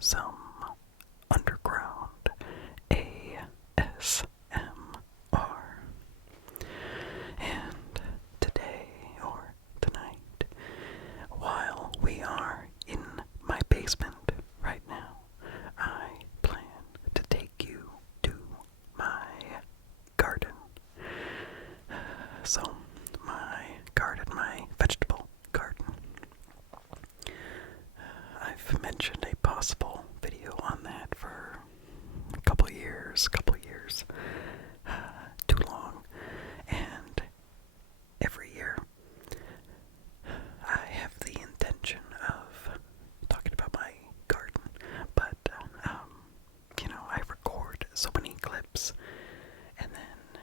some underground ASMR. And today, or tonight, while we are in my basement right now, I plan to take you to my garden. So, my garden, my vegetable garden. I've mentioned a possible video on that for a couple years, too long, and every year I have the intention of talking about my garden, but, I record so many clips, and then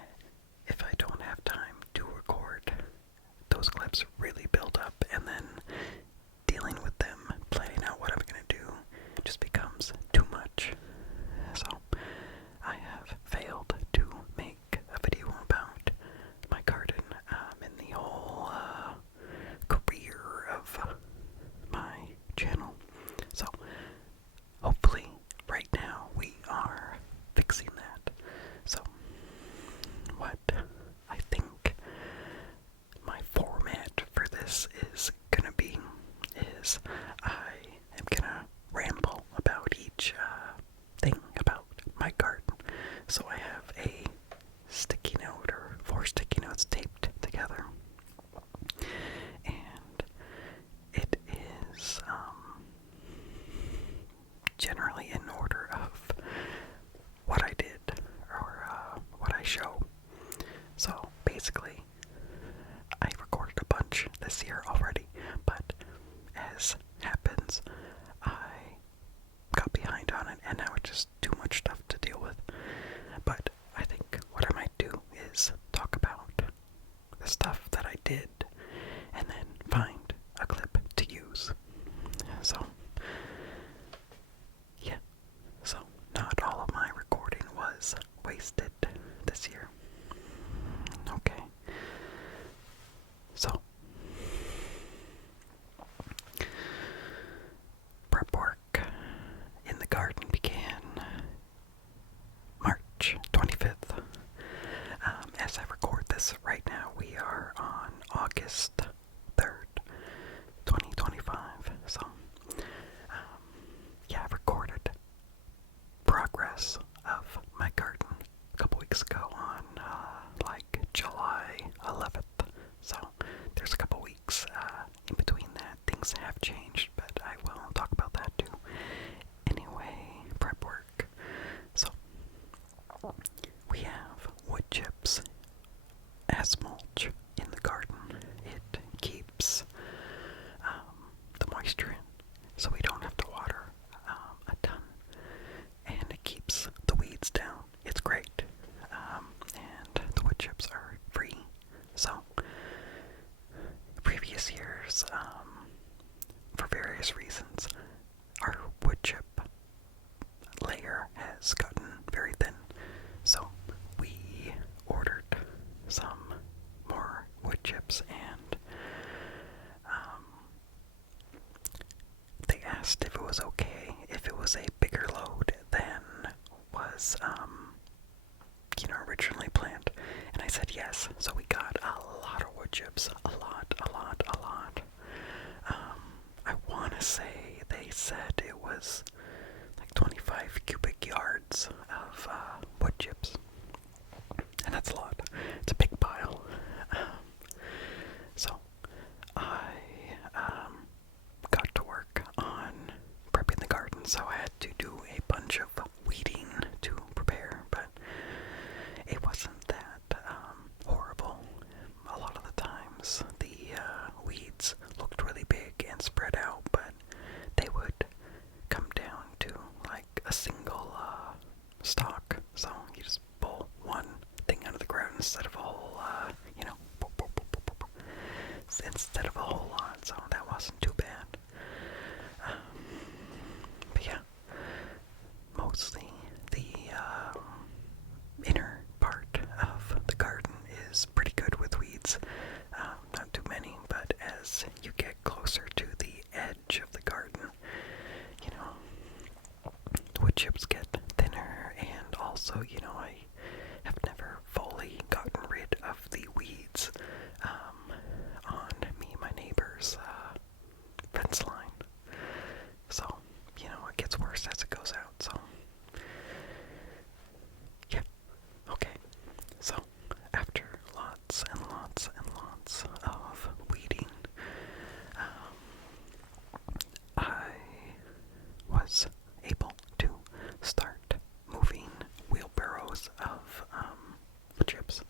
if I don't have time to record, those clips really build up, and then dealing with them, planning out what I'm going to do, just becomes too much. So, I have failed to make a video about my garden in the whole career of my channel. So, hopefully, right now, we are fixing that. So, what I think my format for this is gonna be is I am gonna ramble about each thing about my garden. So I have a sticky note or 4 sticky notes taped together, and it is generally in order of what I did or what I show. So basically, I recorded a bunch this year already, but as happens, I got behind on it, and now it's just too much stuff to deal with. But I think what I might do is talk about the stuff that I did, and then find a clip to use. So, yeah. So, not all of my recording was wasted this year. Okay. So, prep work in the garden began March 25th. As I record this right now, we are on August 3rd, 2025. So, yeah, I recorded progress of my garden a couple weeks ago on like July 11th. So there's a couple weeks in between that. Things have changed, but I will talk about that too. Anyway, prep work. So we have wood chips as mulch in the garden. It keeps the moisture in, so we don't have to water a ton, and it keeps the weeds down. It's great, and the wood chips are free. So previous years, for various reasons, our wood chip layer has gotten very thin. So we ordered some more wood chips, and they asked if it was okay if it was a bigger load than was originally planned, and I said yes. So we got a lot of wood chips, a lot. I want to say they said it was like 25 cubic yards of wood chips, and that's a lot. It's a big pile. So I got to work on prepping the garden, so I had to do a bunch of weeding to prepare, but it wasn't that horrible. A lot of the times the weeds looked really big and spread out, but they would come down to like a single stalk. So you just pull one thing out of the ground instead of a whole, instead of a whole lot. So that wasn't too bad. But yeah, mostly chips get thinner, and also, you know, I have never fully gotten rid of the weeds on me and my neighbor's fence line. So, you know, it gets worse as it goes out, so. Yeah, okay. So, after lots and lots and lots of weeding, I was able to start moving wheelbarrows of chips.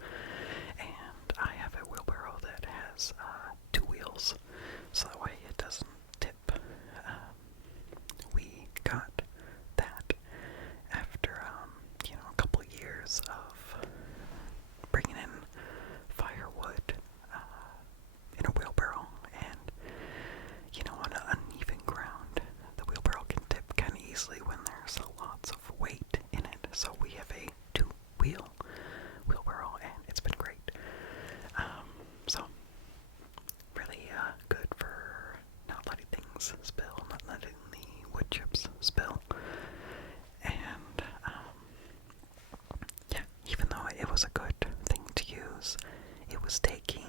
And I have a wheelbarrow that has 2 wheels, so that way it doesn't tip. We got that after, you know, a couple years of bringing in firewood in a wheelbarrow, and, you know, on uneven ground, the wheelbarrow can tip kind of easily when there's lots of weight in it. So we have a 2-wheel wheelbarrow, and it's been great. So really good for not letting things spill, not letting the wood chips spill. And yeah, even though it was a good thing to use, it was taking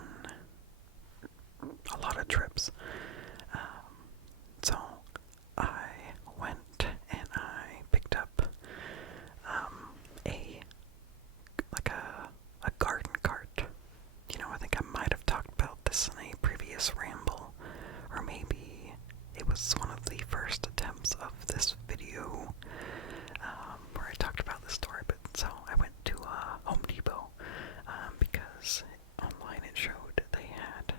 a lot of trips. So I went and I picked up a garden cart. You know, I think I might have talked about this in a previous ramble, or maybe it was one of the first attempts of this video where I talked about this story. But so I went to Home Depot because online it showed they had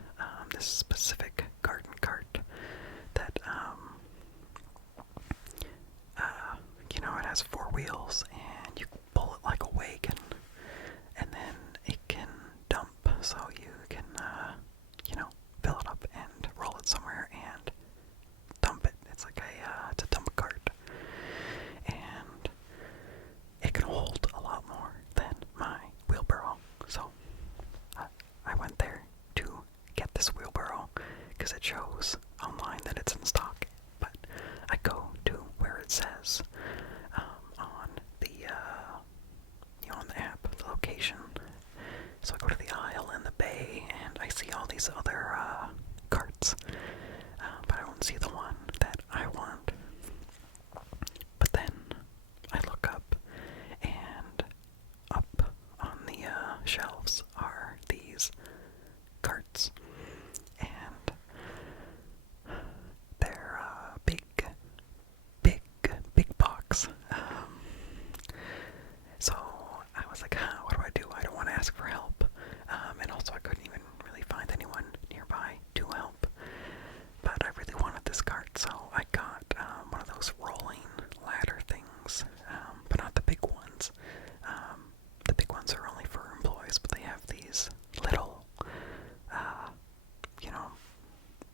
this specific garden cart that you know, it has 4 wheels, and you pull it like a wagon, and then it can dump, so you can, you know, fill it up and roll it somewhere and dump it. It's like it's a dump cart, and it can hold a lot more than my wheelbarrow. So I went there to get this wheelbarrow because it shows online that it's in stock, but I go to where it says on the you know, on the app, the location. So I go to the aisle in the bay, and I see all these other carts, but I don't see the one that I want. But then I look up, and up on the shelves are these carts, and they're big box. So I was like, what do? I don't want to ask for help. And also I couldn't even really find anyone nearby to help. But I really wanted this cart, so I got one of those rolling ladder things, but not the big ones. The big ones are only for employees, but they have these little, you know,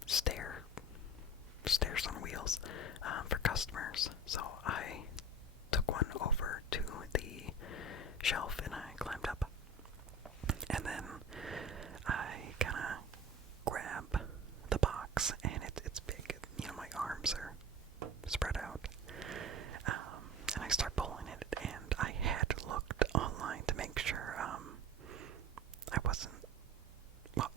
stairs on wheels for customers. So I took one over to the shelf and I climbed up, and then I kind of grab the box, and it's big. You know, my arms are spread out, and I start pulling it, and I had looked online to make sure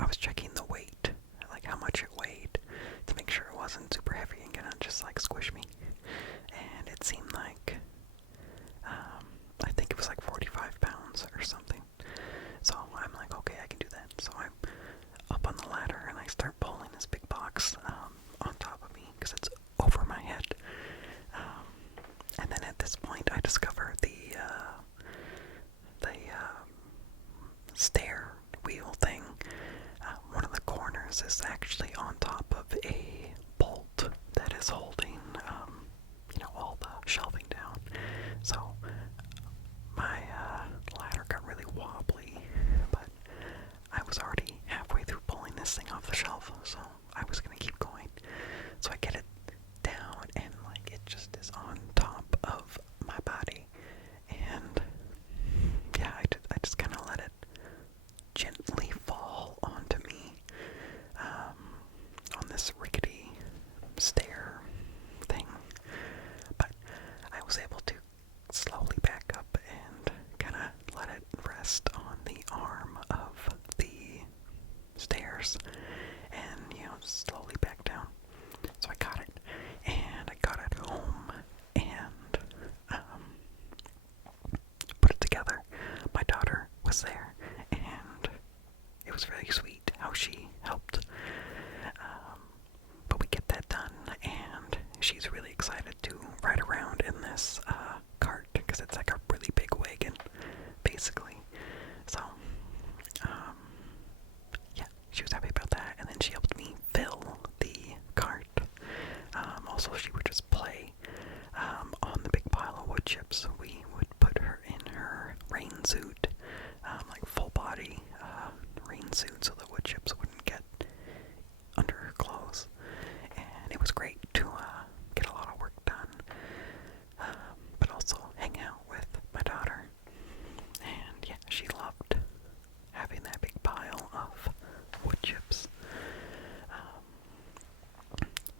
I was checking the weight, like how much it weighed, to make sure it wasn't super heavy and gonna just like squish me. And it seemed like, I think it was like 45 pounds or something. So I'm like, okay, I can do that. So I'm up on the ladder and I start pulling this big box on top of me because it's over my head. And then at this point I discover the stair wheel thing. One of the corners is actually on top of a bolt that is holding, you know, all the shelving down. So my ladder got really wobbly, but I was already halfway through pulling this thing off the shelf, so I was going to keep going. chips, we would put her in her rain suit, like full body rain suit, so the wood chips wouldn't get under her clothes. And it was great to get a lot of work done, but also hang out with my daughter. And yeah, she loved having that big pile of wood chips.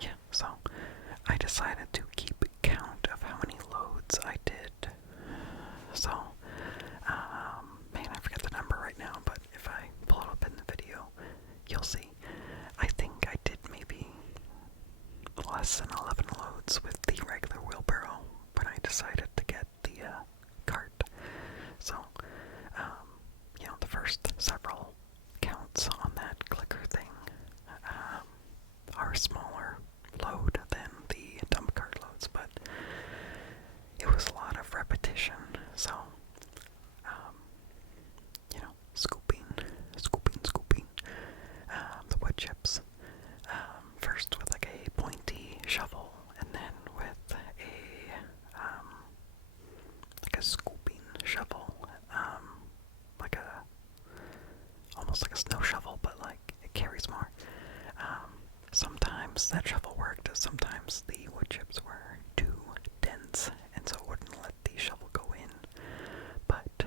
Yeah, so I decided to keep count of how many loads I did. So, man, I forget the number right now, but if I pull it up in the video, you'll see. I think I did maybe less than 11 loads with the regular wheelbarrow, but I decided to get the cart. So, the first several counts on that clicker thing are a smaller load than the dump cart loads, but it was a lot of repetition. So, scooping the wood chips. First with like a pointy shovel, and then with a scooping shovel, almost like a snow shovel, but like it carries more. Sometimes that shovel worked, sometimes the wood chips were too dense, and so it wouldn't let the shovel go in. But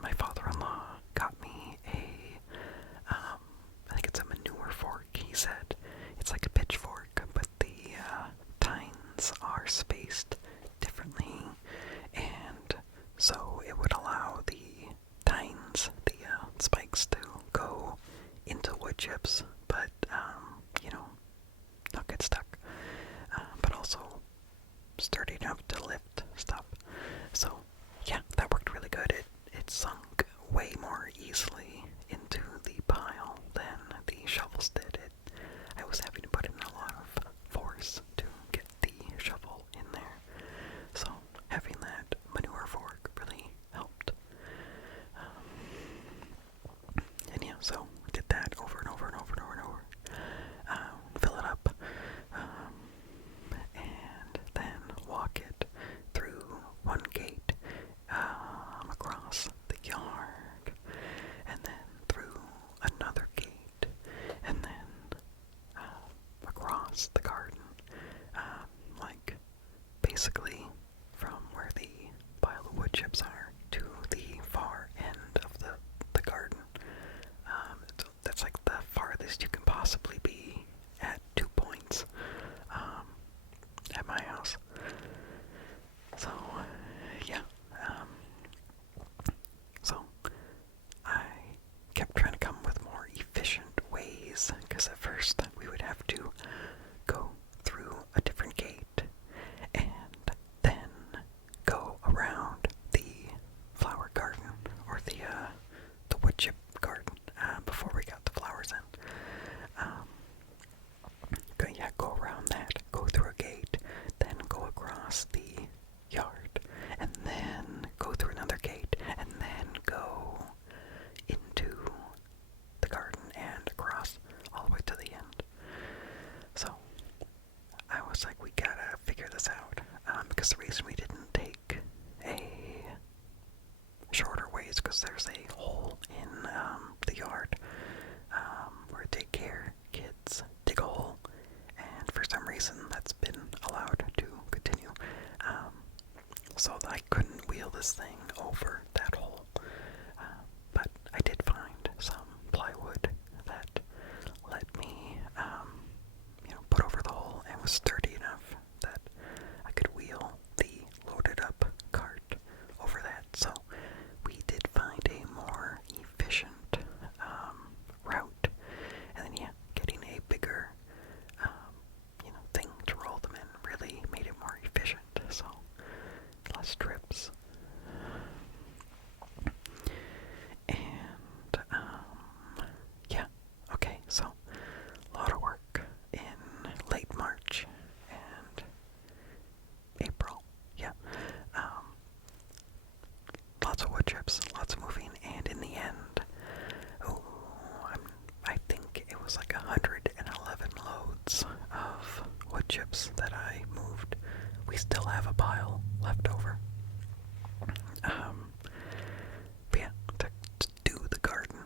my father-in-law got me I think it's a manure fork, he said. It's like a pitchfork, but the tines are spaced differently, and so it would allow the tines, the spikes, to go into wood chips, but, not get stuck, but also sturdy enough to lift stuff. So, yeah, that worked really good. It sunk way more easily into the pile than the shovels did. I was having to put in a lot of force to get the shovel in there. So having that manure fork really helped. And yeah, so did that over and over and over and over and over. Fill it up, and then walk it through one gate, across the yard, and then through another gate, and then across the garden, like basically from where the pile of wood chips are to the far end of the garden. That's like the farthest you can possibly be at 2 points at my house. So, yeah. So, I kept trying to come with more efficient ways, because at first we would have to go through a different gate and then go around the flower garden, or the wood chip garden, before we got the flowers in. Go around that, go through a gate, then go across the yard, and then go through another gate, and then go into the garden and across all the way to the end. So I was like, we gotta figure this out, because the reason we didn't take a shorter way is because there's a hole in the yard where daycare kids dig a hole, and for some reason that's been allowed to continue. So I couldn't wheel this thing over that hole, but I did find some plywood that let me, put over the hole, and was sturdy enough that I could wheel the loaded up cart over that. So we did find a more efficient route, and then getting a bigger thing to roll them in really made it more efficient. So less trips. we still have a pile left over. But yeah, to do the garden,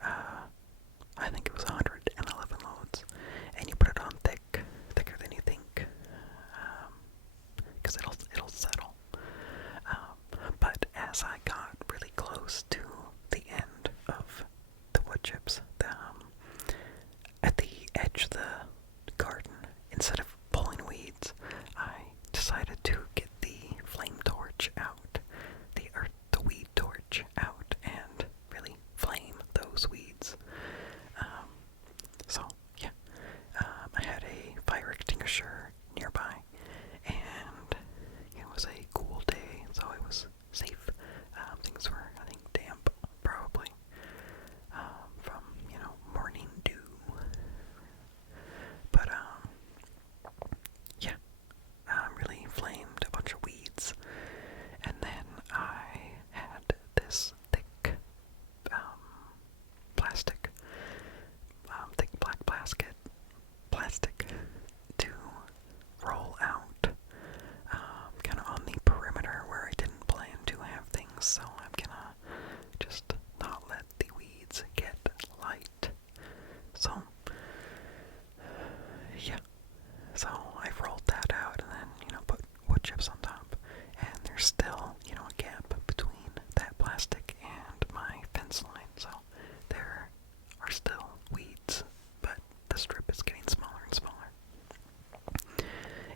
I think it was 111 loads, and you put it on thicker than you think, because it'll settle. But as I got really close to the end of the wood chips, at the edge of the garden, instead of pulling weeds, I decided to get the flame torch out, the weed torch out, and really flame those weeds. So yeah, I had a fire extinguisher nearby, and it was a cool day, so it was safe. Things were, I think, damp, probably, from, morning dew. But, yeah, really flamed a bunch of weeds. And then I had this thick, plastic, thick black plastic to roll out, kind of on the perimeter where I didn't plan to have things, so I'm gonna just not let the weeds get light. So, yeah. So I've rolled that out and then, put wood chips on top. And there's still, a gap between that plastic and my fence line. So there are still weeds, but the strip is getting smaller and smaller.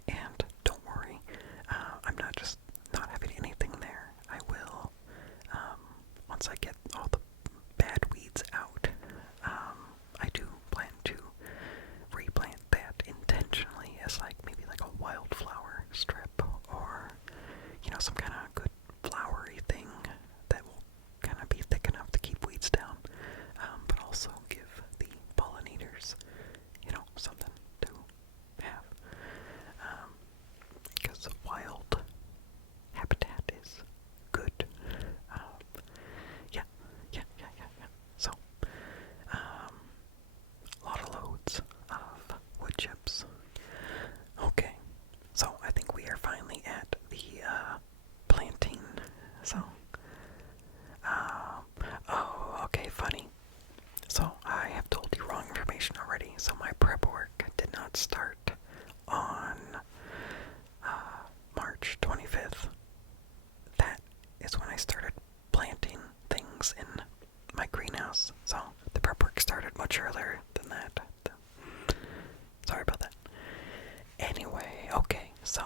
And don't worry, I'm not just not having anything there. I will, once I get all the bad weeds out, I do plan to replant that intentionally as maybe a wildflower strip, or some kind of good flowery thing that will kind of be thick enough to keep weeds down, but also give the pollinators something to have, because wild habitat is good. Yeah. So, a lot of loads of wood chips. Okay, so I think we are finally at the planting. So, oh, okay, funny. So I have told you wrong information already. So my prep work did not start on March 25th. That is when I started planting things in my greenhouse. So the prep work started much earlier than that. Sorry about that. Anyway, okay, so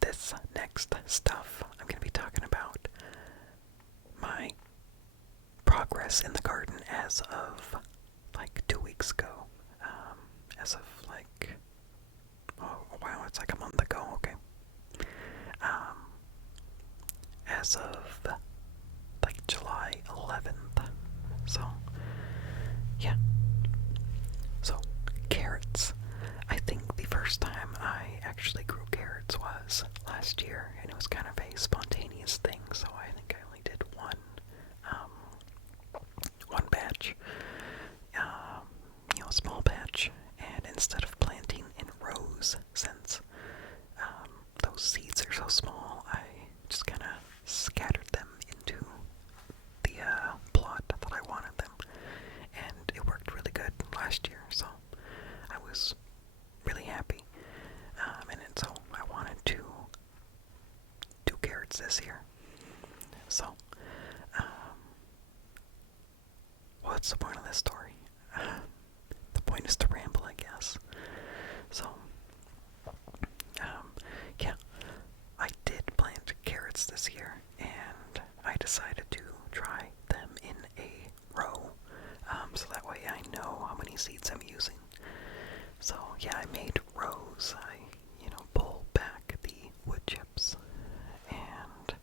this next stuff I'm going to be talking about my progress in the garden as of 2 weeks ago. As of oh wow, it's a month ago, okay. As of July 11th. So, yeah. So, carrots. I think the first time I actually grew carrots was last year, and it was kind of a spontaneous thing, so I think I only did one batch, a small batch, and instead of planting in rows, since those seeds are so small, I just kind of scattered them into the plot that I wanted them, and it worked really good last year, so I was really happy, and so I wanted to do carrots this year. So, what's the point of this story? The point is to ramble, I guess. So, yeah, I did plant carrots this year, and I decided to try them in a row, so that way I know how many seeds I'm using. So, yeah, I made rows. I, pull back the wood chips, and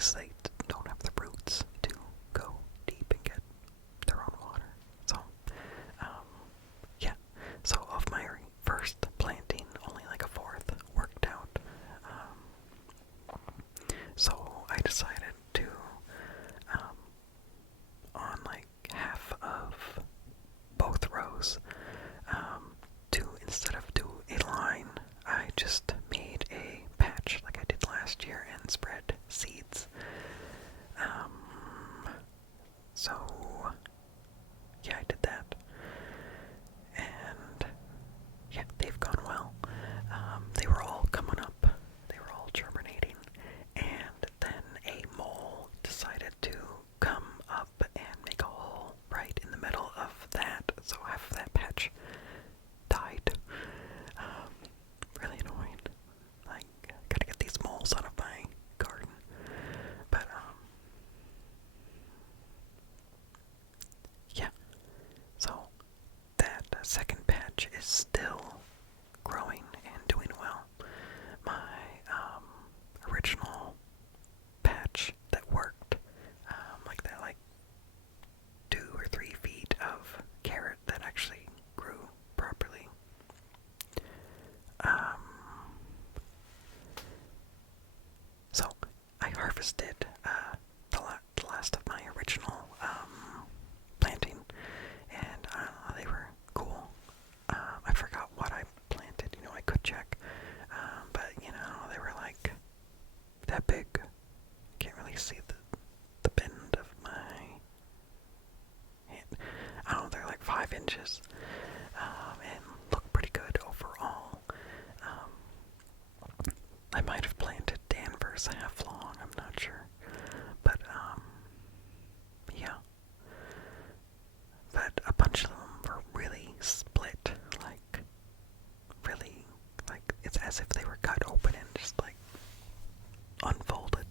trees, they don't have the roots to go deep and get their own water. So, yeah. So of my first planting, only like a fourth worked out. So I decided to, on like half of both rows, to, instead of do a line, I just made a patch like I did last year and spread seeds. So yeah, I did that, and yeah, they've gone well. They were all coming up, they were all germinating, and then a mole decided to come up and make a hole right in the middle of that, so half of that patch died. Really annoying. Like, gotta get these moles out of my garden. But, yeah. So, that second patch is still growing and doing well. My, original patch that worked, like that, like 2 or 3 feet of carrot that actually grew properly. So I harvested the last of my original planting, and they were cool. I forgot what I planted. I could check, but they were like that big. Can't really see the bend of my hand. I don't know. They're like 5 inches, and look pretty good overall. I might have planted Danvers half long, I'm not sure. But, yeah. But a bunch of them were really split, like, really, like, it's as if they were cut open and just, like, unfolded.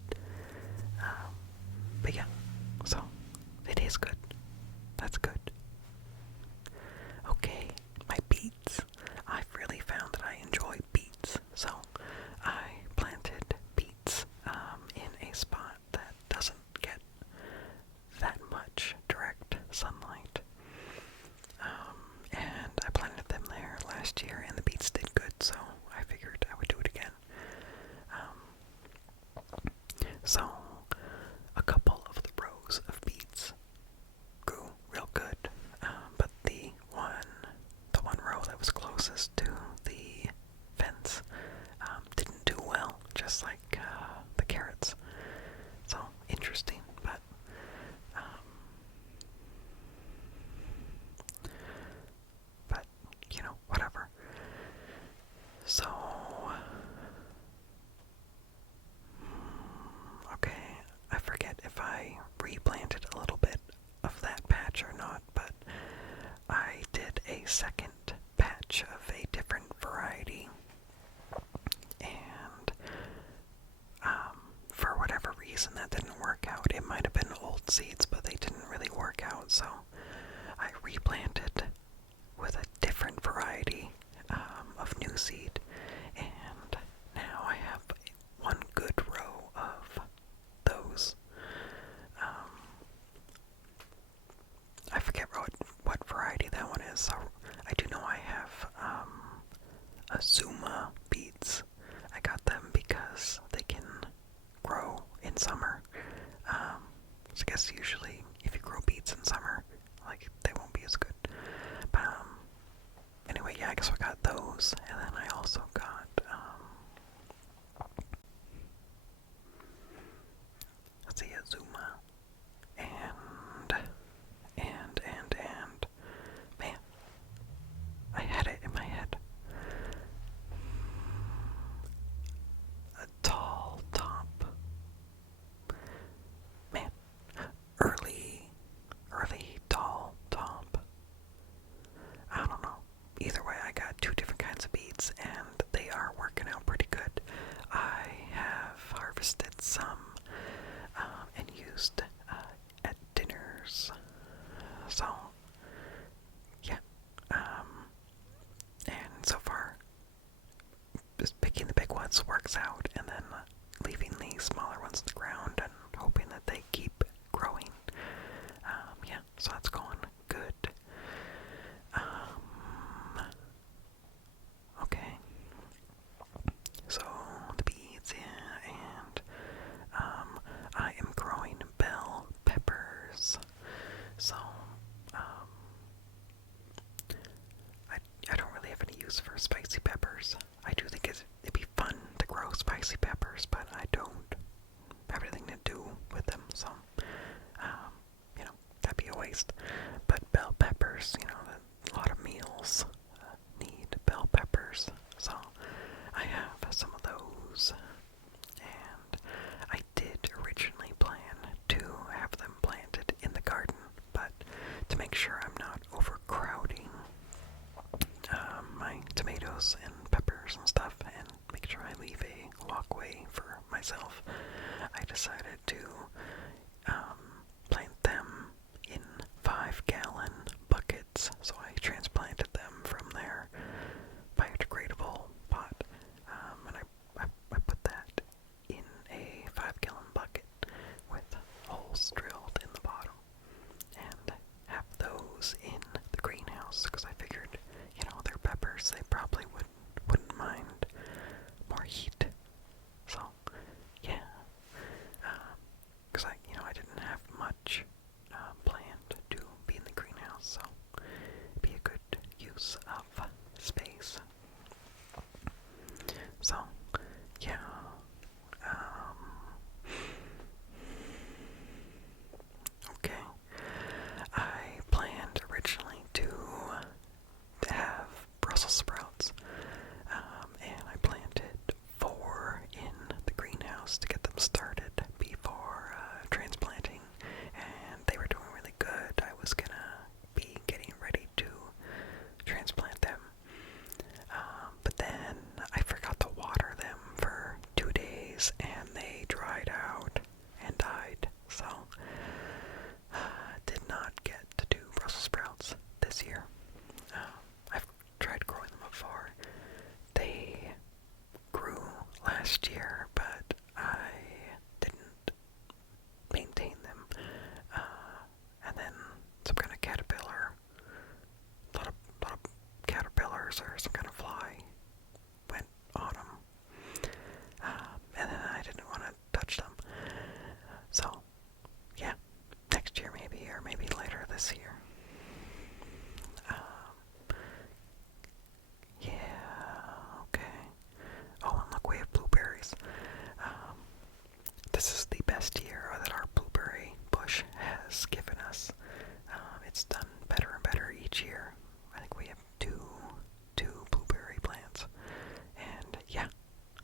But yeah, so, it is good. That's good. Okay, my beets. I've really found that I enjoy beets, so I planted beets in a spot that doesn't get that much direct sunlight. And I planted them there last year, and the beets did good, so I figured I would do it again. So a couple of the rows of beets grew real good, but the one row that was closest to the fence didn't do well, just like the carrots. So interesting, but whatever. So okay, I forget if I replanted a little bit of that patch or not, but I did a second patch of a different variety, and for whatever reason that didn't work out. It might have been old seeds, but they didn't really work out, so I replanted with a different variety of new seed, and now I have one good row of those. I forget what variety that one is, so I do know I have Azuma beets. I got them because they can grow in summer. So I guess usually if you grow beets in summer, like, they won't be as good. But anyway, yeah, I guess I got those, and then I also got let's see, Azuma, and man, I had it in my head. A tall top. Man, early tall top. I don't know. Either way, I got 2 different kinds of beets, and they are working out pretty good. I have harvested some and used at dinners. So, yeah. And so far, just picking the big ones works out, and then leaving the smaller ones in the ground and to plant them in 5-gallon buckets, so I transplanted them from their biodegradable pot, and I put that in a 5-gallon bucket with holes drilled in the bottom, and have those in the greenhouse, because I figured, they're peppers, they probably wouldn't mind more heat. So, yeah, because I didn't have much planned to be in the greenhouse, so it'd be a good use of space. So, yeah, okay. I planned originally to have Brussels sprouts, and I planted 4 in the greenhouse to get them started before transplanting, and they were doing really good. I was gonna be getting ready to transplant them, but then I forgot to water them for 2 days, and they dried out and died, so did not get to do Brussels sprouts this year. I've tried growing them before. They grew last year, but I didn't maintain them. And then some kind of caterpillar, a lot of caterpillars or some kind of fly went on them. And then I didn't want to touch them. So, yeah, next year maybe, or maybe later this year. Yeah, okay. Oh, and look, we have blueberries. This is the best year that our blueberry bush has given us. It's done better and better each year. I think we have two blueberry plants. And yeah,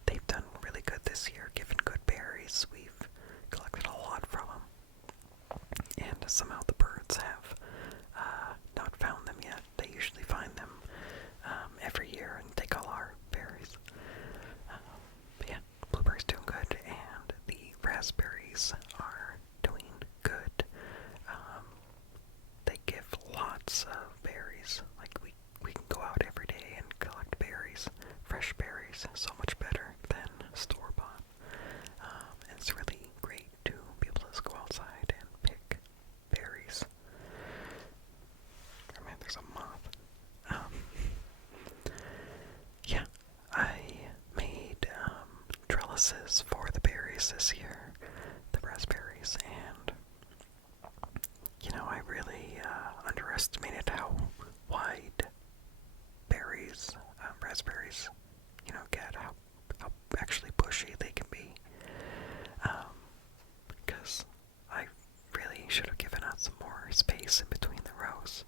they've done really good this year, given good berries. We've collected a lot from them. And somehow the birds have not found them yet. They usually find them every year and take all our berries. But yeah, blueberries doing good, and the raspberries are doing good. They give lots of berries. Like we can go out every day and collect berries, fresh berries, so much better than store-bought. And it's really great to be able to just go outside and pick berries. Oh man, there's a moth. Yeah, I made trellises for the berries this year, the raspberries, and I really underestimated how wide berries, raspberries, get, how actually bushy they can be. Because I really should have given out some more space in between the rows.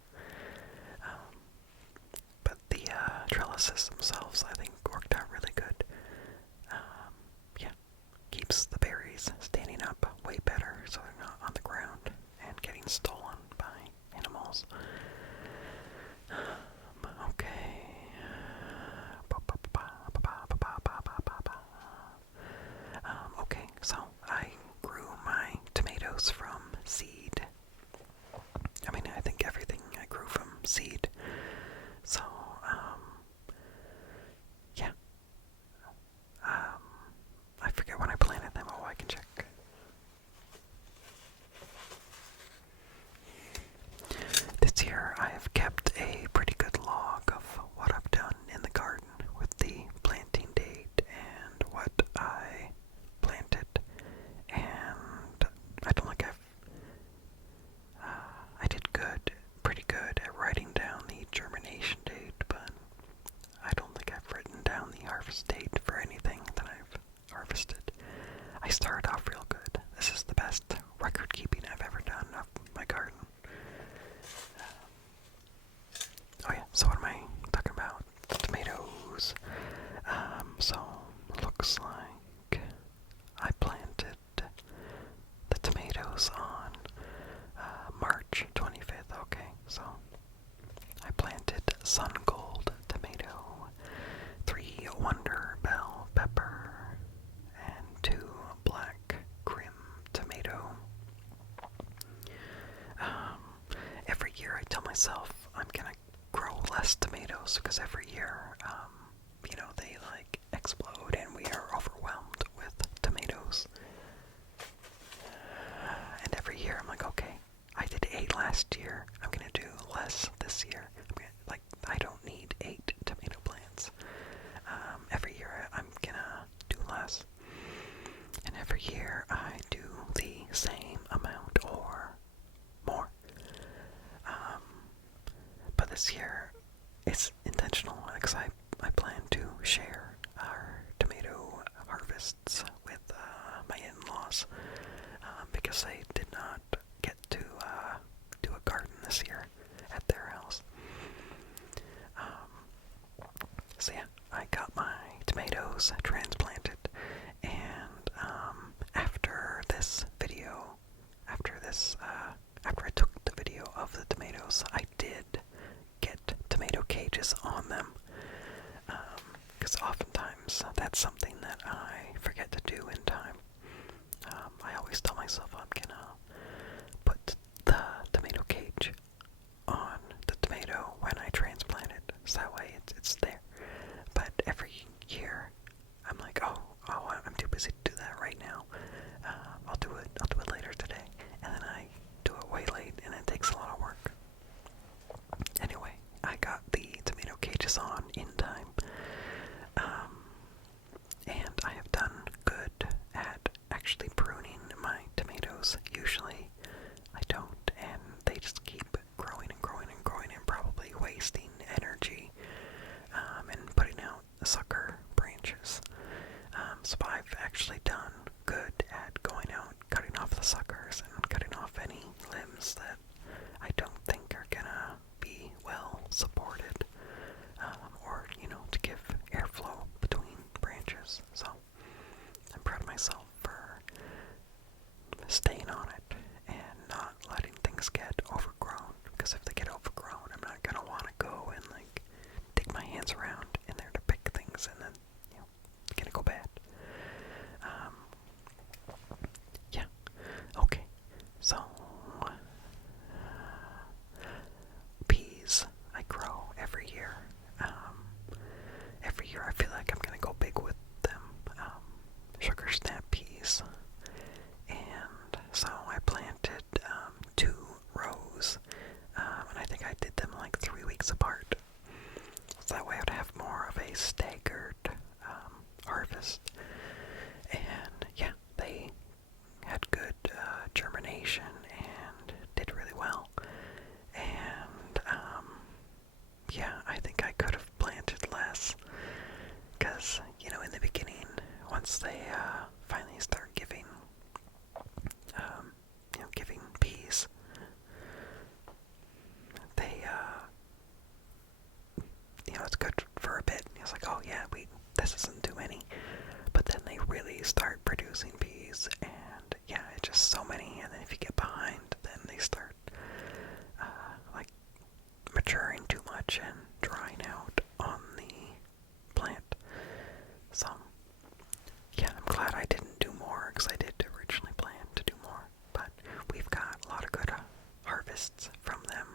But the trellises themselves, I think, worked out really good. Yeah, keeps the berries standing up way better, so they're not on the ground and getting stolen by animals. Okay. Okay, so I grew my tomatoes from seed. I mean, I think everything I grew from seed. So, yeah. I forget when I planted them. Oh, I can check. This year I have kept a pretty good log of what I've done in the garden with the planting date and what I planted. And I don't think I did pretty good at writing down the germination date, but I don't think I've written down the harvest date for anything that I've harvested. I started off real good. This is the best record keeping I've ever done of my garden. Oh yeah, so what am I talking about? Tomatoes. So looks like I planted the tomatoes on March 25th. Okay, so I planted sun gold tomato, 3 wonder bell pepper, and 2 black grim tomato. myself, I'm gonna grow less tomatoes because every year, they like explode and we are overwhelmed with tomatoes. And every year I'm like, okay, I did 8 last year. I'm gonna do less this year. I don't need 8 tomato plants. Every year I'm gonna do less. And every year I do the same amount or more. But this year it's intentional because I plan to share our tomato harvests with my in-laws because they did not get to do a garden this year at their house. So yeah, I got my tomatoes transplanted, and after I took the video of the tomatoes, I did get tomato cages on them, because oftentimes that's something that I forget to do in time. I always tell myself I'm gonna put the tomato cage on the tomato when I transplant it, so that way it's there. But every year, I'm like, oh, I'm too busy to do that right now. I'll do it later today, and then I do it way late, and it takes a lot of work. Anyway, I got the tomato cages on in time, and I have done good at actually pruning my tomatoes. Usually, I don't, and they just keep growing and growing and growing, and probably wasting energy, and putting out sucker branches. So I've actually done good at going out, cutting off the suckers, and cutting off any limbs that I don't think are gonna be well supported, or, to give airflow between branches. So I'm proud of myself for staying on it and not letting things get overgrown, because if they get overgrown, I'm not gonna want to go and dig my hands around in there to pick things, and then it's gonna go bad. Yeah. Okay. So peas I grow every year. Every year I feel like I'm gonna go big with them. Sugar snap peas. And so I planted 2 rows, and I think I did them 3 weeks apart. So that way I would have more of a staggered harvest. And yeah, they had good germination and did really well. And yeah, I think I could have planted less, because in the beginning, once they finally start giving peas, they it's good for a bit. It's like, oh yeah, this isn't too many. But then they really start producing peas, and yeah, it's just so many. And then if you get behind, then they start maturing too much and drying out on the plant. So yeah, I'm glad I didn't do more, because I did originally plan to do more. But we've got a lot of good harvests from them.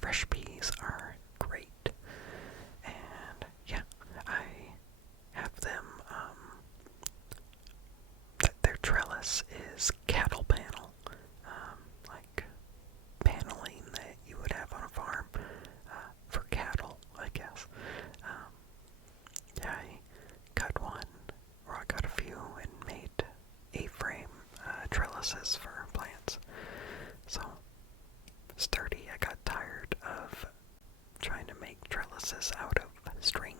Fresh peas are great, and yeah, I have them. Their trellis is cattle panel, like paneling that you would have on a farm for cattle, I guess. Yeah, I cut one, or I cut a few, and made A-frame trellises for plants. So sturdy. I got tired of trying to make trellises out of string.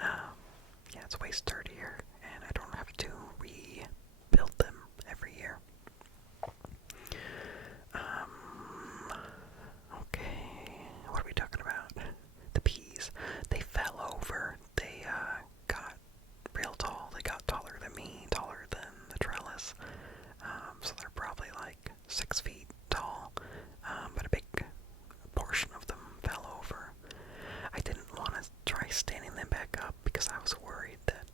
Yeah, it's way sturdier, and I don't have to rebuild them every year. Okay, what are we talking about? The peas. They fell over. They got real tall. They got taller than me, taller than the trellis. So they're probably 6 feet tall, but a big portion of them fell over. I didn't want to try standing them back up, because I was worried that,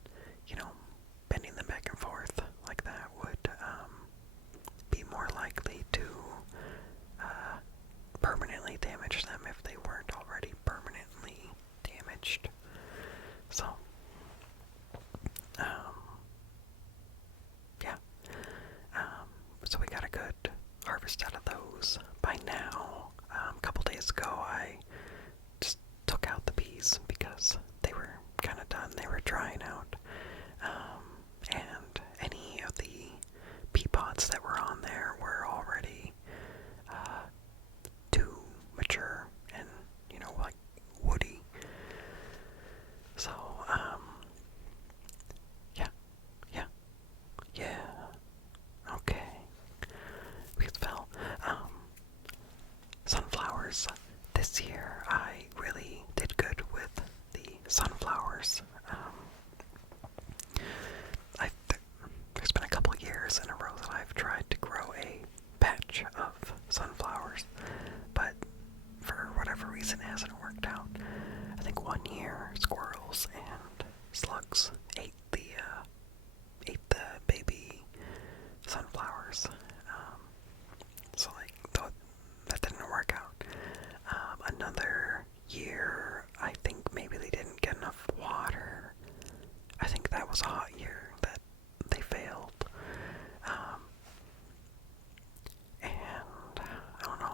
bending them back and forth like that would be more likely to permanently rows by now. A couple days ago, I just took out the bees because they were kind of done. They were drying out. And any of the pea pods that were on there were already too mature and, like woody. So, yeah, okay. Because, well, sunflowers. This year, I really did good with the sunflowers. There's been a couple years in a row that I've tried to grow a patch of sunflowers, but for whatever reason it hasn't worked out. I think one year squirrels and slugs ate the baby sunflowers. So that didn't work out. Another year, I think maybe they didn't get enough water. I think that was a hot year that they failed. And I don't know,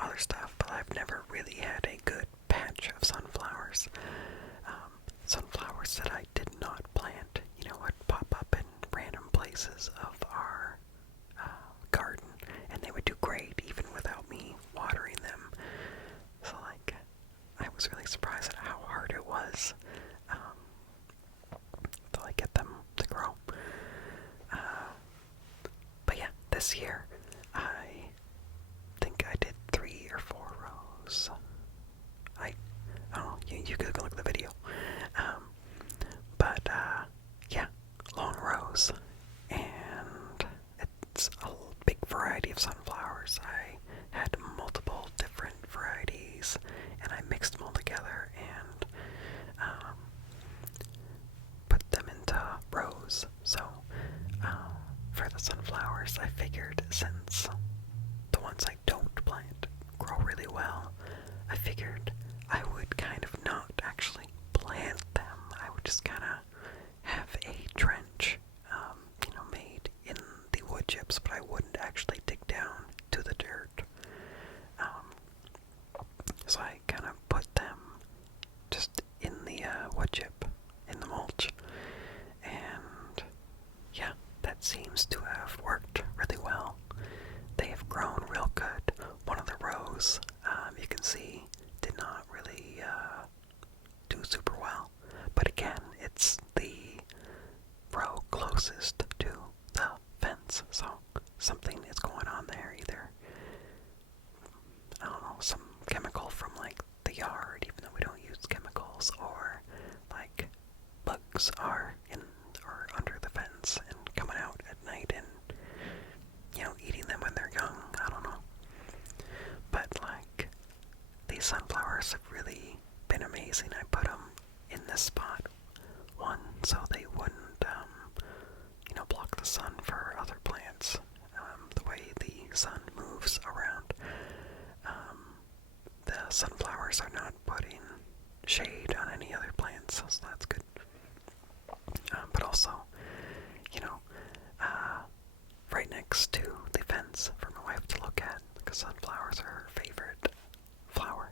other stuff, but I've never really had a good patch of sunflowers. Sunflowers that I did not plant, would pop up in random places of our garden, and they would do great even without me watering them. So, I was really surprised at how hard it was to get them to grow. But yeah, this year I think I did 3 or 4 rows. I don't know, you could go look at the video. But yeah, long rows, and it's a big variety of sunflowers. I had multiple different varieties, and I mixed them all together and put them into rows. So for the sunflowers, I figured since the ones I don't plant grow really well, I figured I would kind of not actually plant them. I would just kind of have a trench, made in the wood chips, but I wouldn't actually dig down to the dirt. So I kind of put them just in the wood chip, in the mulch, and yeah, that seems to have worked really well. They have grown real good. One of the rows, you can see, did not really do super well. But again, it's the row closest to the fence, so something is going on there. Either, I don't know, some chemical from the yard, even though we don't use chemicals, or bugs are in or under the fence and coming out at night and eating them when they're young. I don't know. But these sunflowers have really been amazing. I put them in this spot, one, so they wouldn't block the sun for other plants. The way the sun moves around, the sunflowers are not putting shade on any other plants, so that's good. But also, right next to the fence for my wife to look at, because sunflowers are her favorite flower.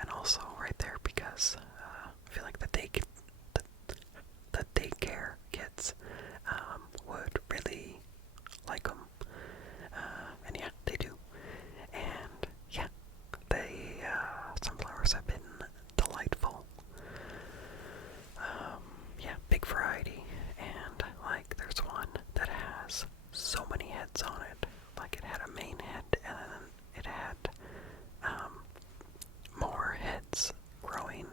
And also right there because I feel like the daycare kids would really like them. And yeah, they do. And yeah, sunflowers have been delightful. Yeah, big variety. And there's one that has so many heads on it. It had a main head, and then it had more heads growing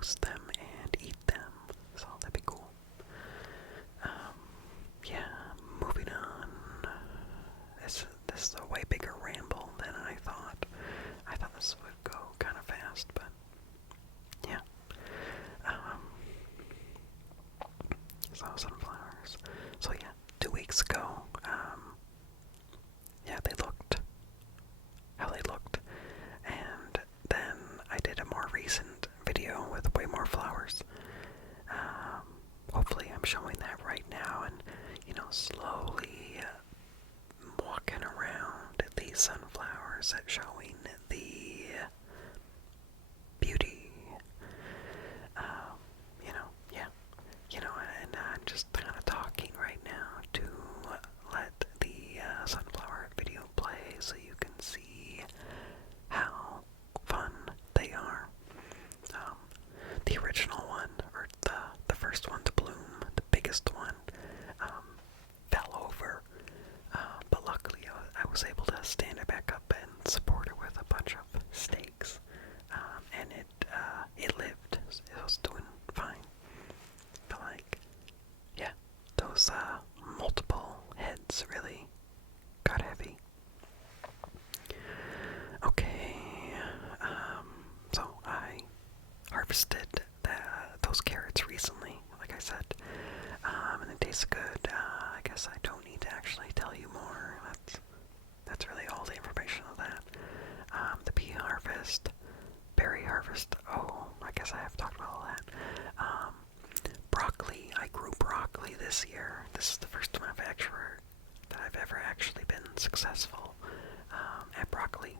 roast them and eat them. So that'd be cool. Yeah, moving on. This is a way bigger ramble than I thought. I thought this would go kind of fast, but yeah. So sunflowers. So yeah, 2 weeks ago, yeah, they looked how they looked, and then I did a more recent video with way more flowers. Hopefully I'm showing that right now, and slowly walking around these sunflowers, showing the beauty. And I'm just kind of talking right now to let the sunflower video play so you can see how fun they are. The original one, or the first one to bloom, the biggest one, fell over, but luckily I was able to stand it back up and support it with a bunch of stakes, and it lived. It was doing fine. But yeah, those multiple heads really got heavy. Okay, so I harvested those carrots recently, like I said, and it tastes good. I guess I don't need to actually tell you more. That's really all the information of that. The pea harvest, berry harvest. Oh, I guess I have talked about all that. Broccoli. I grew broccoli this year. This is the first time I've ever actually been successful at broccoli.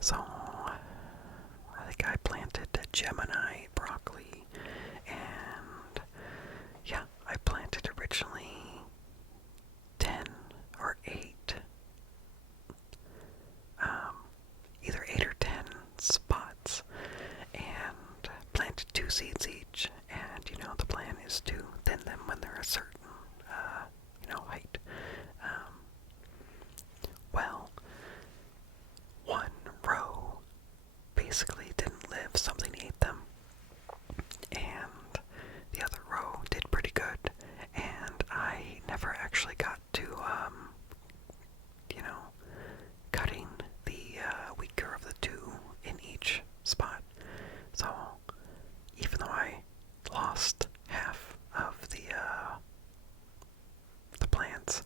So I think I planted Gemini broccoli, and yeah, I planted originally 10 or 8, either 8 or 10 spots, and planted 2 seeds each. And the plan is to thin them when they're a certain height. Well, one row basically didn't live, something ate them, and the other row did pretty good, and I never actually got to cutting the weaker of the 2 in each spot. So even though I lost half of the plants,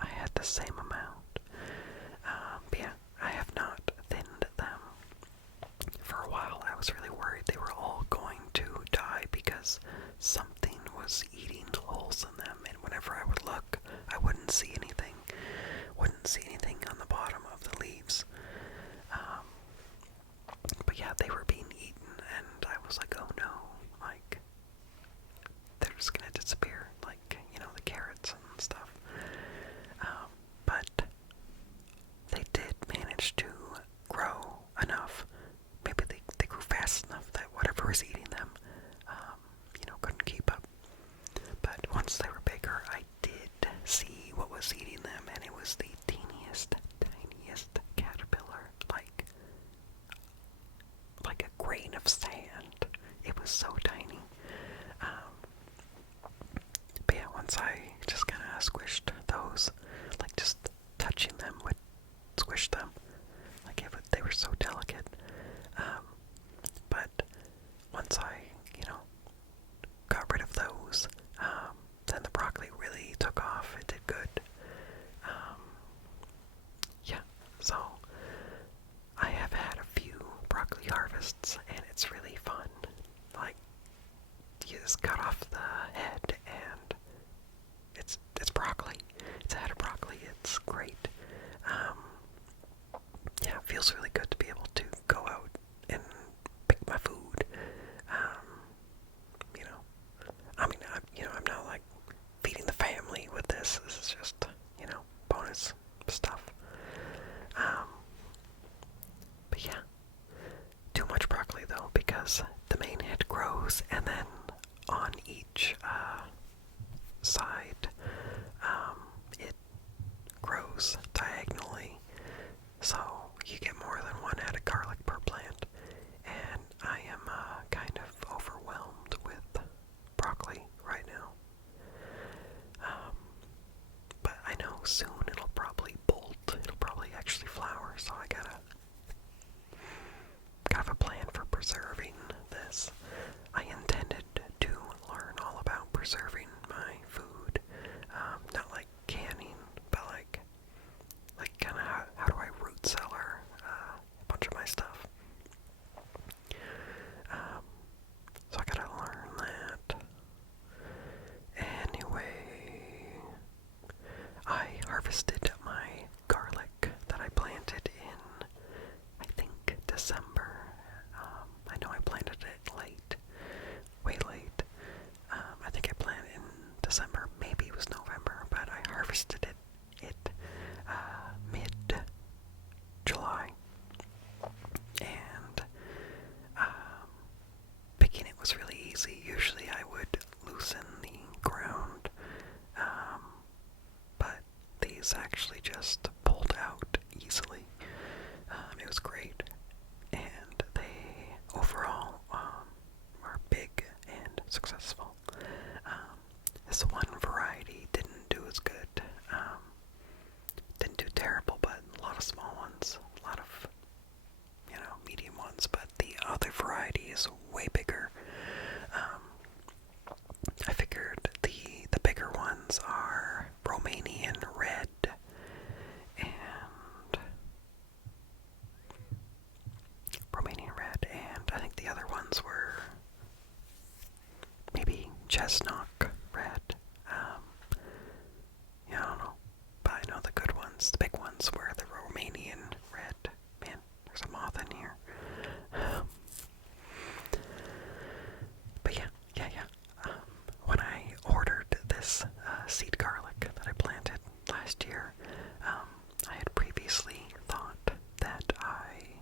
I had the same amount. But yeah, I have not thinned them. For a while, I was really worried they were all going to die because something was eating holes in them, and whenever I would look, I wouldn't see anything. On the bottom of the leaves. But yeah, they were being eaten, and I was like, oh no, they're just gonna disappear, the carrots and stuff. But they did manage to grow enough. Maybe they grew fast enough that whatever was eating them, couldn't keep up. But once they were bigger, I did see what was eating them, and it was the tiniest caterpillar, like a grain of sand. It was so tiny. But yeah, once I just kind of squished those, just touching them would squish them. They were so delicate. But once I, got rid of those, then the broccoli really took off. It did good. Yeah, so I have had a few broccoli harvests, and it's really fun. You just cut off the head, and it's broccoli. It's a head of broccoli. It's great. Yeah, it feels really good to be able to go out and pick my food. I'm not feeding the family with this. This is just, bonus stuff. But yeah, too much broccoli though, because the main head grows, and then on each side, it grows diagonally, so you get more than one head of garlic per plant. chestnut red. Yeah, I don't know. But I know the good ones, the big ones, were the Romanian red. Man, there's a moth in here. But yeah. When I ordered this seed garlic that I planted last year, I had previously thought that I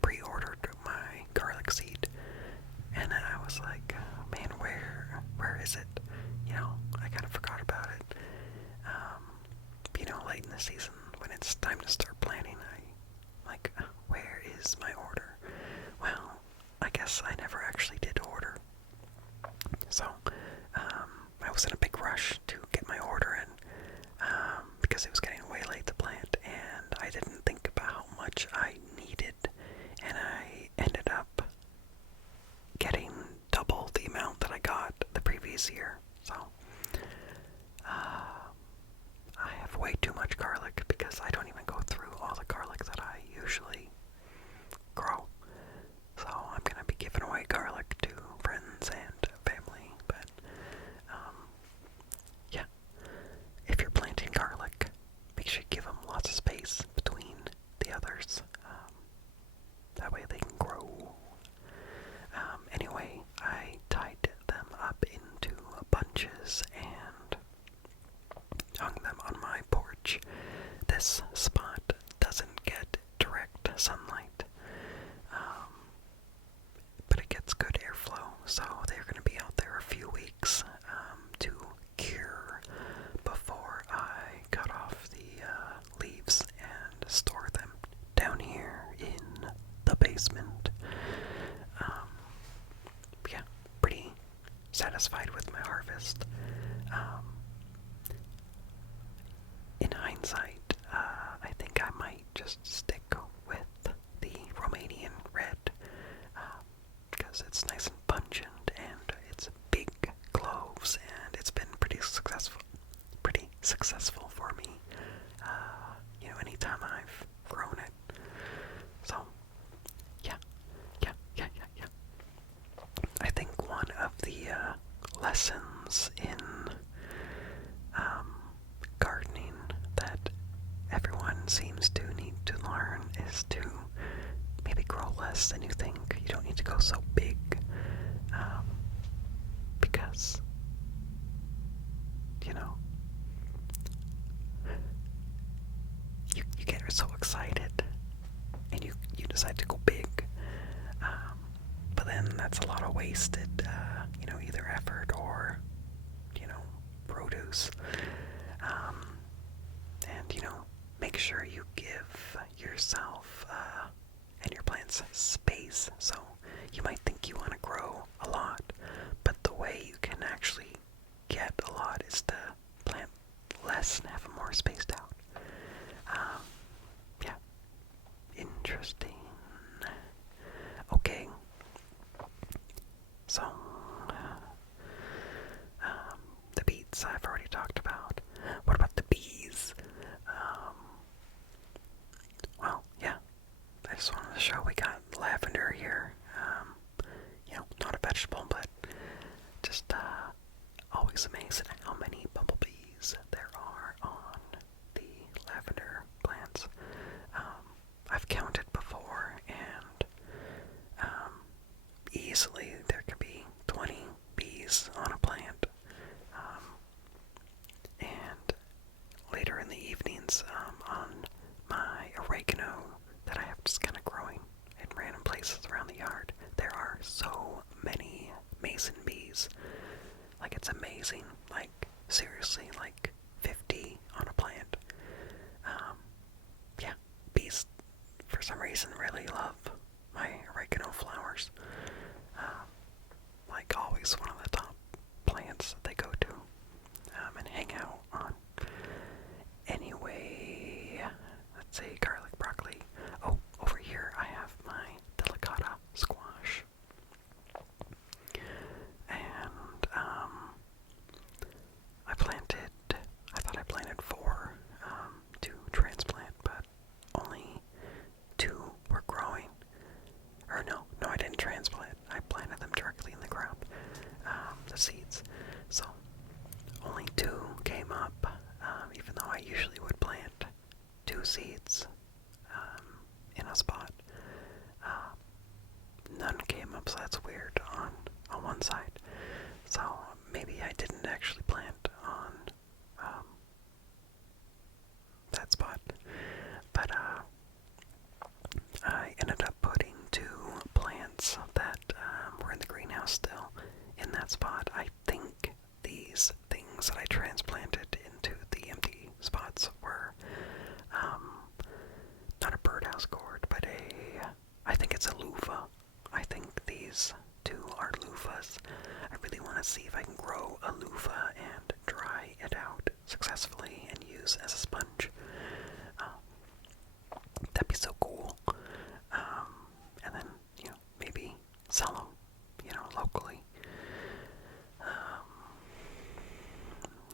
pre-ordered my garlic seed, and then I was like, man, where is it? You know, I kind of forgot about it. Late in the season, when it's time to start planting, where is my order? Well, I guess I never actually did order. So, I was in a big rush to get my order in, because it was getting way late to plant, and I didn't think about how much I needed, and I ended up getting double the amount that I got the previous year. So, I have way too much garlic because I don't even go through all the garlic that I usually grow. So I'm going to be giving away garlic to friends and family. But, yeah. If you're planting garlic, make sure you give them lots of space between the others. That way they can grow. Anyway, I tied them up into bunches and hung them on my porch. This spot doesn't get direct sunlight, but it gets good airflow, so they're going to be out there a few weeks to cure before I cut off the leaves and store them down here in the basement. Yeah, pretty satisfied with my harvest. In hindsight, I think I might just stick with the Romanian red, because it's nice and pungent and it's big cloves, and it's been pretty successful for me, anytime I've grown it. So, yeah. I think one of the lessons in gardening that everyone seems to need to learn is to maybe grow less than you think. You don't need to go so big, because, you get so excited and you decide to go big, but then that's a lot of wasted, either effort or, produce. And, make sure you give yourself and your plants space. So you might think you want to grow a lot, but the way you can actually get a lot is to plant less and have them more spaced out. Yeah. Interesting. Okay. So, the beets I've already talked about. What about the bees? Well, yeah. I just wanted to show we got lavender here. Not a vegetable, but just always amazed at how many bumblebees there are on the lavender plants. I've counted before, and easily there could be 20 bees on a plant. And later in the evenings, on my oregano that I have just kind of growing in random places around the yard, there are so many mason bees. Like, it's amazing. Like, seriously, like 50 on a plant. Yeah, bees for some reason really love my oregano flowers. Like, always one of the top plants that they go to and hang out on. Anyway, let's see, garlic, broccoli. Oh, over here I have my delicata squash. And I thought I planted 4 to transplant, but only 2 were growing. Or no, I didn't transplant. I planted them directly in the ground, the seeds. a spot. None came up, so that's weird on one side. So maybe I didn't actually plant on that spot. But I ended up putting 2 plants that were in the greenhouse still in that spot. I think these things that I transplanted into the empty spots were not a birdhouse gourd, but I think it's a loofah. I think these 2 are loofahs. I really want to see if I can grow a loofah and dry it out successfully and use as a sponge. That'd be so cool. And then, maybe sell them, locally.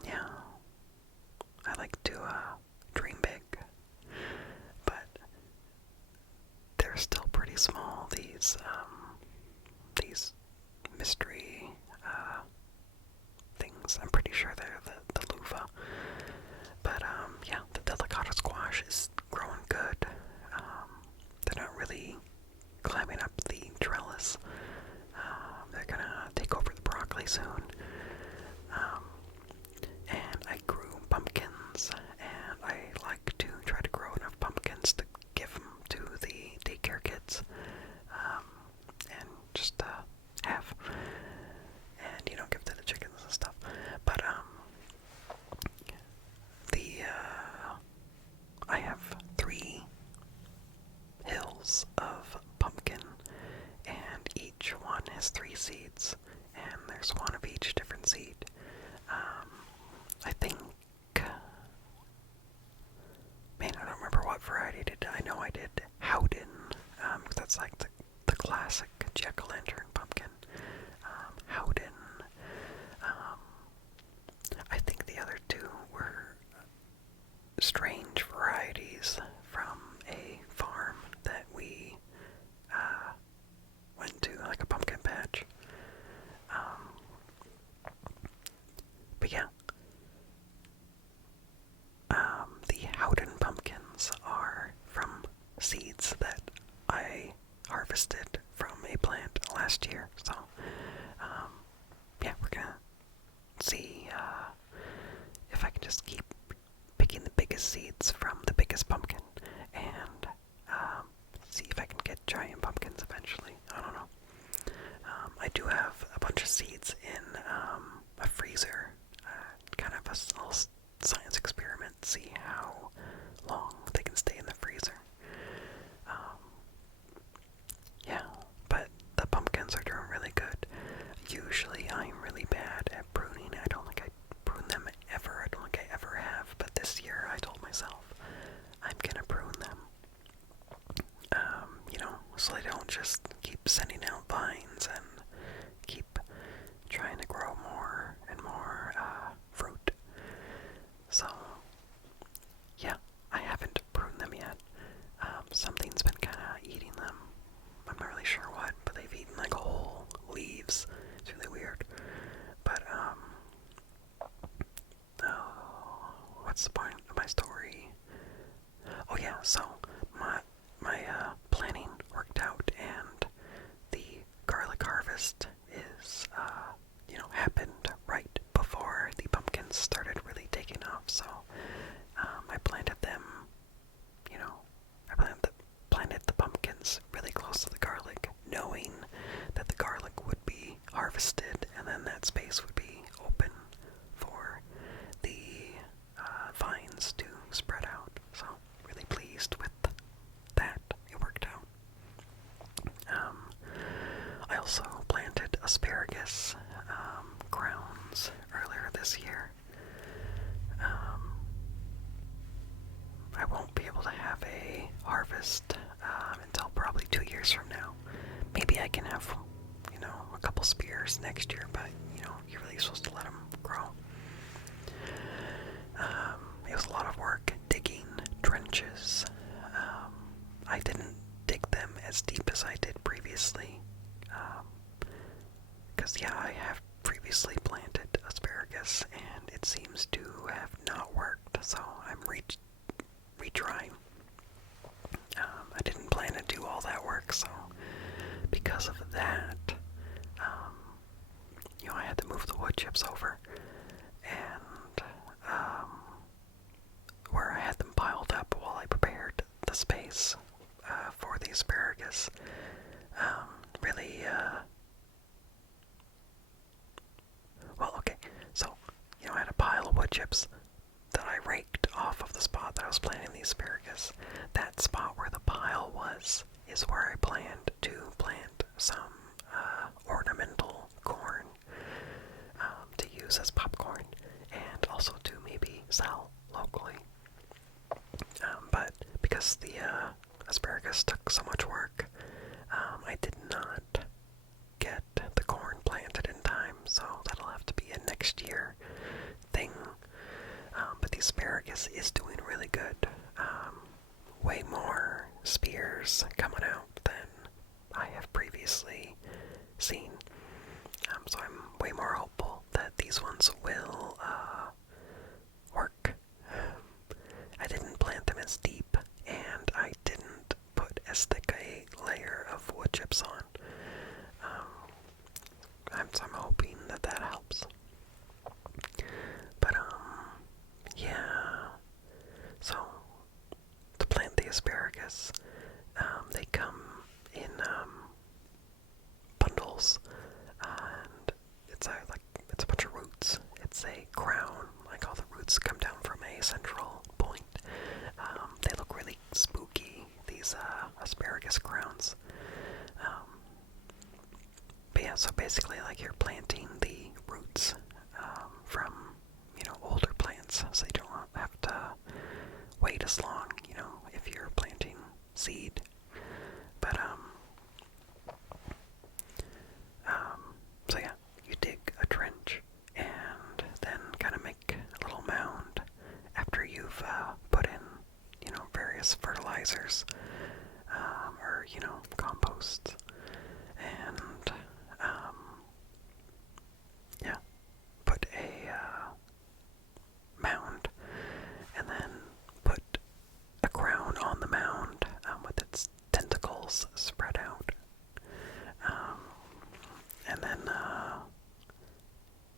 Yeah. I like to dream big. But they're still pretty small, these mystery things. I'm pretty sure they're the loofah. But yeah, the delicata squash is growing good. They're not really climbing up the trellis. They're gonna take over the broccoli soon. And I grew pumpkins, and I like to try to grow enough pumpkins to give them to the daycare kids, and just have, and give to the chickens and stuff. But I have 3 hills of pumpkin, and each one has 3 seeds, and there's one of each different seed. I think, man, I don't remember what variety did. I know I did Howden, because that's like the classic jack-o'-lantern pumpkin. Howden. I think the other 2 were strange varieties from a farm that we went to, like a pumpkin patch. But yeah, the Howden pumpkins are from seeds that I harvested from a plant last year. So, yeah, we're gonna see if I can just keep picking the biggest seeds from the biggest pumpkin and see if I can get giant pumpkins eventually. I don't know. I do have a bunch of seeds in a freezer, kind of a little science experiment, see how long they can stay in the freezer. Yeah, but the pumpkins are doing really good. Usually I'm really bad at pruning. I don't think I prune them ever. I don't think I ever have, but this year I told myself I'm gonna prune them. So they don't just keep sending out vines and keep trying to grow more and more fruit. So, yeah, I haven't pruned them yet. Something's been kind of eating them. I'm not really sure what, but they've eaten like whole leaves. It's really weird. But, what's the point of my story? Oh yeah, so my planning worked out, and the garlic harvest is, happened right before the pumpkins started really taking off. So, I planted them, I planted the pumpkins really close to the garlic, knowing that the garlic would be harvested, and then that space would be open for the vines to spread out. So, really pleased with that. It worked out. I also planted asparagus crowns earlier this year. I won't be able to have a harvest until probably 2 years from now. Maybe I can have, a couple spears next year, but, you're really supposed to let them grow. It was a lot of work digging trenches. I didn't dig them as deep as I did previously. Because, I have previously planted asparagus, and it seems to have not worked, so I'm retrying. I didn't plant wood chips over, and where I had them piled up while I prepared the space for the asparagus. Really, well, okay, so, I had a pile of wood chips that I raked off of the spot that I was planting the asparagus. That spot where the pile was is where I planned to plant some ornamental corn to use as popcorn, and also to maybe sell locally. But because the asparagus took so much work, I did not get the corn planted in time, so that'll have to be a next year thing. But the asparagus is doing really good. Way more spears coming out than I have previously seen. So I'm way more hopeful that these ones will work. I didn't plant them as deep, and I didn't put as thick a layer of wood chips on. So I'm hoping that that helps. But, yeah. So, to plant the asparagus, they come in bundles, and it's a bunch of roots. It's a crown, like all the roots come down from a central point. They look really spooky, these asparagus crowns. But yeah, so basically, like, you're planting the roots from, older plants, so you don't have to wait as long, if you're planting seed. But, so yeah, you dig a trench, and then kind of make a little mound after you've put in, various fertilizers, or, compost, and, yeah, put a mound, and then put a crown on the mound with its tentacles spread out, and then,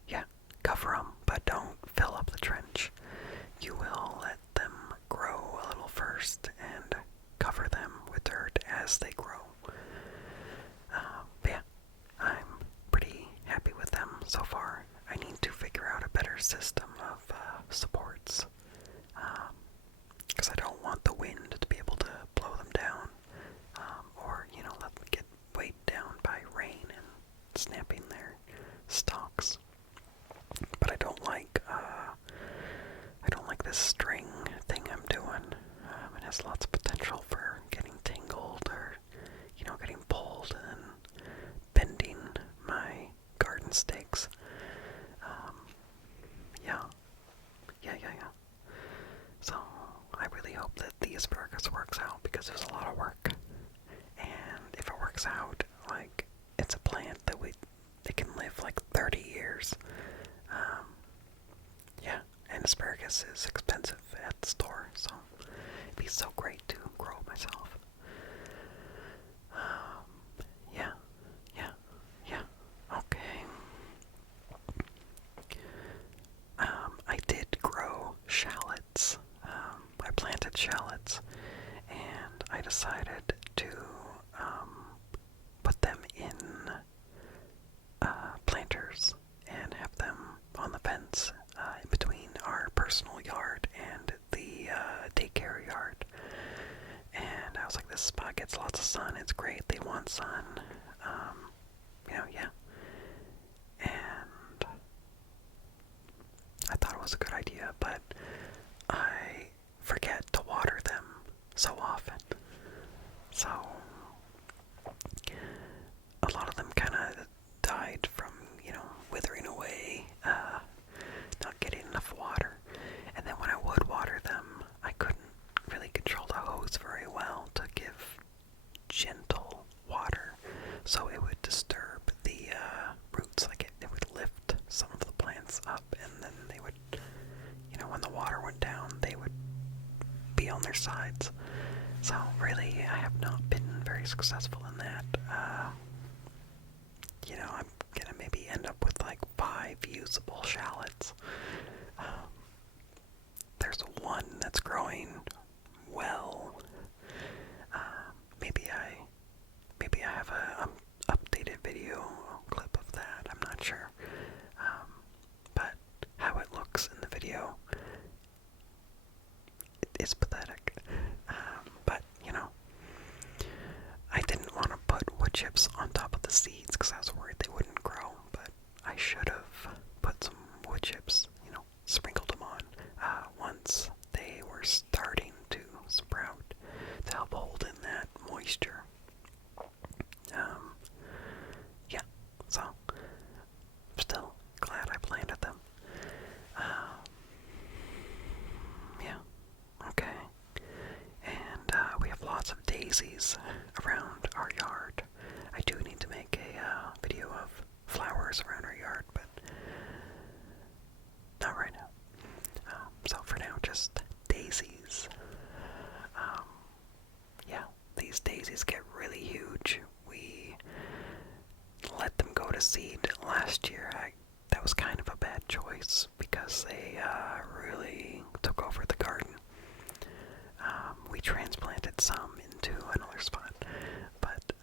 yeah, cover them, but don't fill up the trench. You will let them grow a little first and cover them with dirt as they grow. But yeah, I'm pretty happy with them so far. I need to figure out a better system of supports, because I don't want the wind to be able to blow them down, or, let them get weighed down by rain and snapping their stalks. But I don't like this string thing I'm doing. It has lots of potential for getting tangled, or, getting pulled and bending my garden stakes. Yeah. So, I really hope that the asparagus works out, because there's a lot of work. And if it works out, like, it's a plant that it can live like 30 years. Yeah, and asparagus is expensive at the store, so it'd be so great to grow myself. Yeah. Okay. I did grow shallots. I planted shallots, and I decided to put them in planters and have them on the fence in between our personal yard and the daycare yard. And I was like, this spot gets lots of sun, it's great, they want sun. Yeah. And I thought it was a good idea, but I forget to water them so often. So a lot of them kind of died from, withering away, not getting enough water. And then when I would water them, I couldn't really control the hose very well to give gentle water, so it would disturb the roots. Like, it would lift some of the plants up, and then they would, when the water went down, they would be on their sides. So really, I have not been very successful in that. I'm gonna maybe end up with like 5 5 usable shallots. There's one that's growing well. Maybe I have a updated video clip of that. I'm not sure. But how it looks in the video, it's pathetic. But I didn't want to put wood chips on top of the seeds because I was worried they wouldn't grow. But I should have put some wood chips, sprinkled them on once they were starting to sprout to help hold in that moisture. Yeah, so I'm still glad I planted them. Yeah, okay. And we have lots of daisies around our yard. I do need to make a video of flowers around our yard, but not right now. So for now, just daisies. Yeah, these daisies get really huge. We let them go to seed last year. That was kind of a bad choice because they really took over the garden. We transplanted some into another spot, but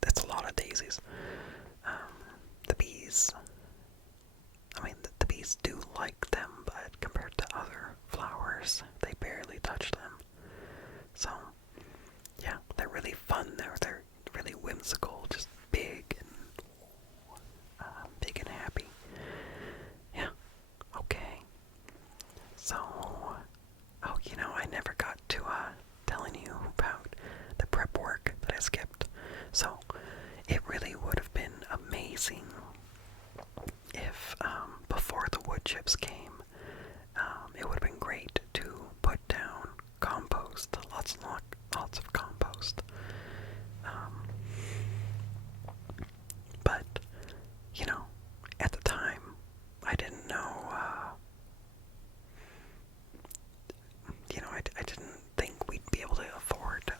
that's a lot of daisies. The bees, the bees do like them, but compared to other flowers, they barely touch them. So, yeah, they're really fun. They're really whimsical, just big and happy. Yeah, okay. So, I never got to telling you about the prep work that I skipped. So, it really would have been amazing if before the wood chips came, it would have been great to put down compost, lots of compost. But at the time, I didn't know. I didn't think we'd be able to afford,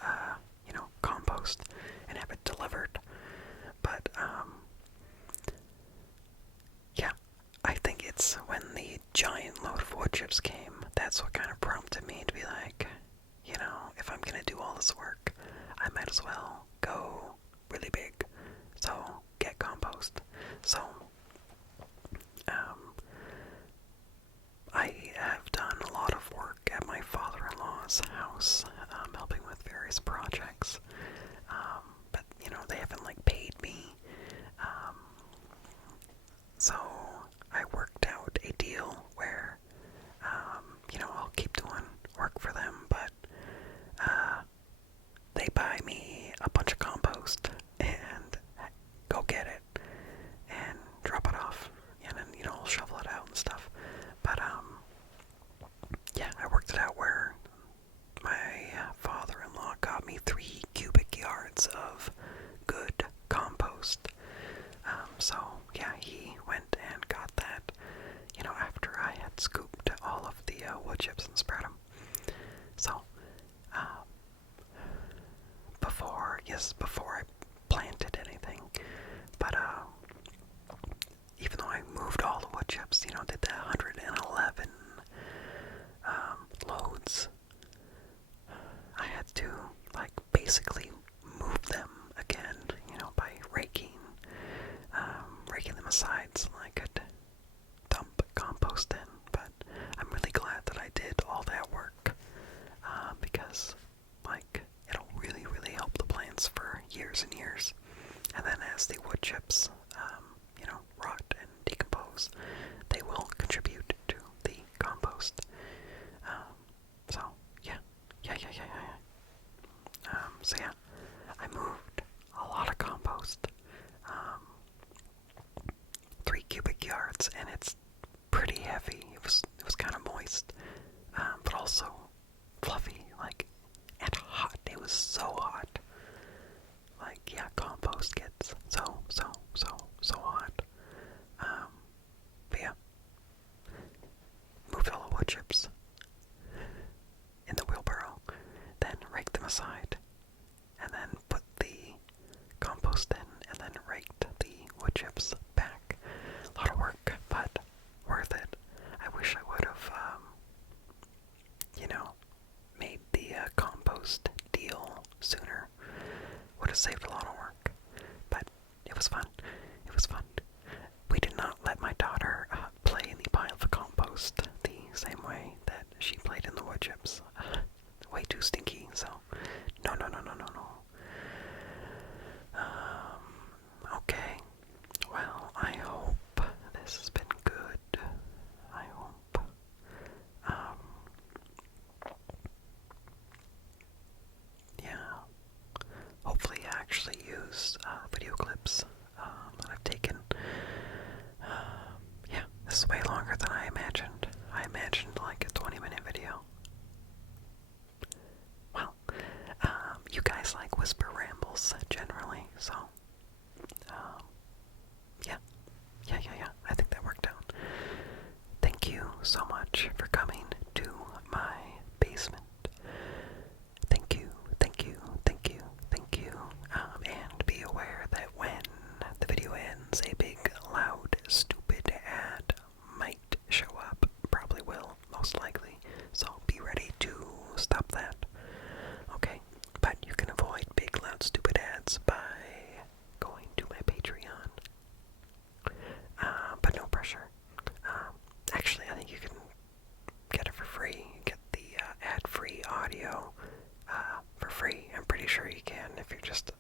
compost and have it delivered. But yeah, I think it's when the giant load of wood chips came, that's what kind of prompted me to be like, if I'm gonna do all this work, I might as well go really big. So, get compost. So, I have done a lot of work at my father-in-law's house, helping with various projects. But, they haven't, paid me. So, I worked out a deal where, I'll keep doing work for them, but, they buy me a bunch of compost and go get it and drop it off, and then, I'll shovel it out and stuff. But, yeah, I worked it out where my father-in-law got me 3 cubic yards of good compost. So, yeah, he went and got that, after I had scooped all of the wood chips and spread them. So, before I planted anything, but, even though I moved all the wood chips, did the 111 loads, I had to, basically move them again, by raking them aside so I could dump compost in. But I'm really glad that I did all that work, because, it'll really, really help the plants for years and years. And then as the wood chips, rot and decompose, they will contribute to the compost. So, yeah. So yeah, I moved a lot of compost, 3 cubic yards, and it's pretty heavy. It was kind of moist, but also fluffy, and hot. It was so hot. Yeah, compost gets so hot. But yeah, moved all the wood chips in the wheelbarrow, then raked them aside, Compost deal sooner. Would have saved a lot of work. But it was fun. It was fun. We did not let my daughter play in the pile of compost the same way that she played in the wood chips. Way too stinky, so no, no, no, no, no, no. Okay. Well, I hope this has been good. I hope. Yeah. Hopefully I actually use video clips that I've taken. Yeah, this is way longer than I imagined. I imagined like a 20-minute video. Well, you guys like whisper rambles generally, so yeah. Yeah. I think that worked out. Thank you so much for coming to my basement. Thank you. And be aware that when the video ends, a big, loud, stupid ad might show up. Probably will, most likely. So be ready to stop that. Okay? But you can avoid big, loud, stupid ads by going to my Patreon. But no pressure. Actually, I think you can get it for free. Get the ad-free audio for free. I'm pretty sure you can if you're just